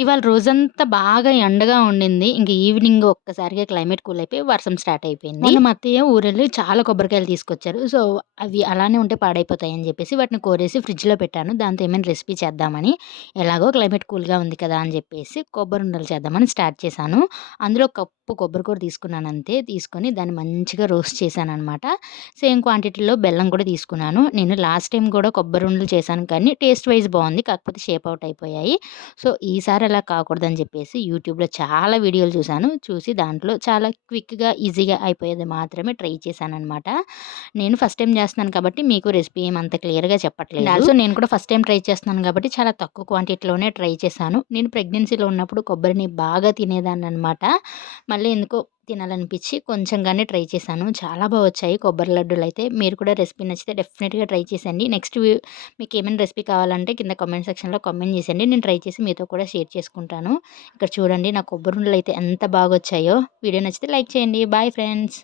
ఇవాళ రోజంతా బాగా ఎండగా ఉండింది. ఇంక ఈవినింగ్ ఒక్కసారిగా క్లైమేట్ కూల్ అయిపోయి వర్షం స్టార్ట్ అయిపోయింది. మొన్న మా అత్తయ్య ఊరెళ్ళి చాలా కొబ్బరికాయలు తీసుకొచ్చారు. సో, అవి అలానే ఉంటే పాడైపోతాయని జెప్పేసి వాటిని కోరేసి ఫ్రిడ్జ్‌లో పెట్టాను. దాంతో ఏమైనా రెసిపీ చేద్దామని. ఎలాగో క్లైమేట్ కూల్‌గా ఉంది కదా అని జెప్పేసి కొబ్బరుండలు చేద్దామని స్టార్ట్ చేశాను. అందులో కప్పు కొబ్బరి కూర తీసుకున్నానంతే. తీసుకొని దాన్ని మంచిగా రోస్ట్ చేశాననమాట. సేమ్ క్వాంటిటీలో బెల్లం కూడా తీసుకున్నాను. నేను లాస్ట్ టైమ్ కూడా కొబ్బరుండలు చేశాను కానీ టేస్ట్ వైస్ బావుంది. కాకపోతే షేప్ ఔట్ అయిపోయాయి. సో, ఈసారి అలా కాకూడదని చెప్పేసి యూట్యూబ్‌లో చాలా వీడియోలు చూశాను. చూసి దాంట్లో చాలా క్విక్‌గా, ఈజీగా అయిపోయేది మాత్రమే ట్రై చేశాననమాట. నేను ఫస్ట్ టైమ్ చేస్తున్నాను కాబట్టి మీకు రెసిపీ ఏమి అంత క్లియర్‌గా చెప్పట్లేదు. అండ్ ఆల్సో నేను కూడా ఫస్ట్ టైమ్ ట్రై చేస్తున్నాను కాబట్టి చాలా తక్కువ క్వాంటిటీలోనే ట్రై చేశాను. నేను ప్రెగ్నెన్సీలో ఉన్నప్పుడు కొబ్బరిని బాగా తినేదాన్ననమాట. మళ్ళీ ఎందుకో తినాలనిపించి కొంచెంగానే ట్రై చేశాను. చాలా వచ్చాయి కొబ్బరి లడ్డూలైతే. మీరు కూడా రెసిపీ నచ్చితే డెఫినిట్‌గా ట్రై చేసేయండి. నెక్స్ట్ మీకేమైనా రెసిపీ కావాలంటే కింద కామెంట్ సెక్షన్‌లో కామెంట్ చేసేయండి. నేను ట్రై చేసి మీతో కూడా షేర్ చేసుకుంటాను. ఇక్కడ చూడండి నా కొబ్బరి ఉండలైతే ఎంత బాగొచ్చాయో. వీడియో నచ్చితే లైక్ చేయండి. Bye friends.